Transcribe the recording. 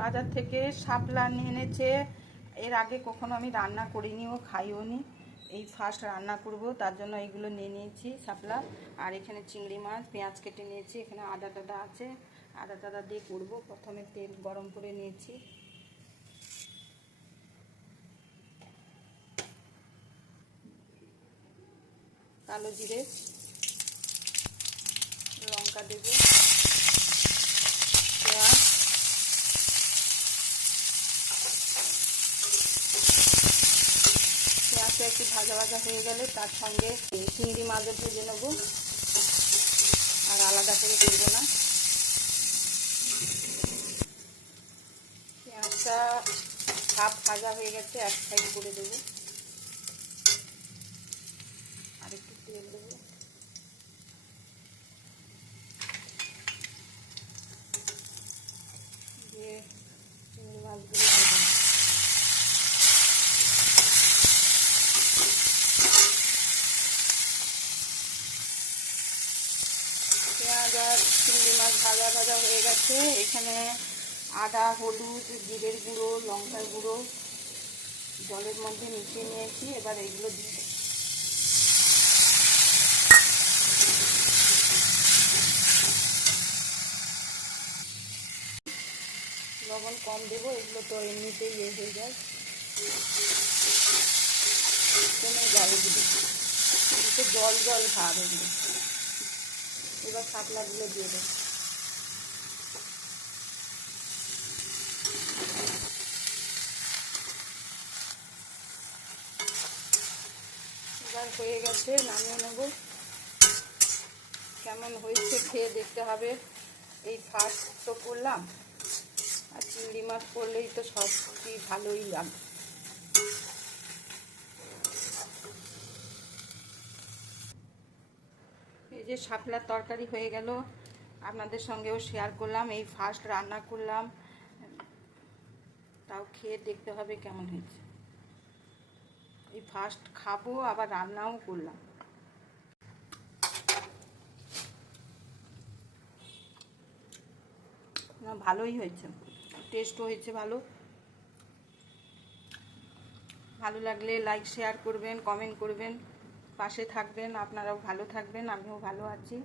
বাজার থেকে শাপলা নিয়ে এনেছে। এর আগে কখনো আমি রান্না করিনি ও খাইও নি, এই ফার্স্ট রান্না করব, তার জন্য এইগুলো নিয়ে নিয়েছি শাপলা। আর এখানে চিংড়ি মাছ, পেঁয়াজ কেটে নিয়েছি, এখানে আদা টাদা আছে, আদা টাদা দিয়ে করবো। প্রথমে তেল গরম করে নিয়েছি, কালো জিরে, লঙ্কা দেবো, পেঁয়াজ, পেঁয়াজটা একটু ভাজা ভাজা হয়ে গেলে তার সঙ্গে চিংড়ি মাছও ভেজে নেব, আর আলাদা করে করবো না। পেঁয়াজটা হাফ ভাজা হয়ে গেছে, এক সাইড করে দেবো, আর একটু তেল দেবো, দিয়ে চিংড়ি মাছগুলো দেবো। পেঁয়াজ আর চিংড়ি মাছ ভাজা ভাজা হয়ে গেছে। এখানে আদা, হলুদ, জিরের গুঁড়ো, লঙ্কার গুঁড়ো জলের মধ্যে মিশিয়ে নিয়েছি। এবার এইগুলো দিয়ে দেবো। লবণ কম দেবো, এগুলো তো এমনিতেই হয়ে যায়, কমে যায় এগুলো, একটু জল জল ভাব এগুলো। এবার শাপলাগুলো দিয়ে দেবো। এবার হয়ে গেছে, নামিয়ে নেব। কেমন হয়েছে খেয়ে দেখতে হবে। এই ফার্স্ট তো করলাম, আর চিংড়ি মাছ করলেই তো সবই ভালোই লাগে। এই যে শাপলার তরকারি হয়ে গেল, আপনাদের সঙ্গেও শেয়ার করলাম। এই ফার্স্ট রান্না করলাম, তাও খেয়ে দেখতে হবে কেমন হয়েছে। এই ফার্স্ট খাবো, আবার রান্নাও করলাম। ভালোই হয়েছে, টেস্টও হয়েছে ভালো। ভালো লাগলে লাইক শেয়ার করবেন, কমেন্ট করবেন, পাশে থাকবেন। আপনারাও ভালো থাকবেন, আমিও ভালো আছি।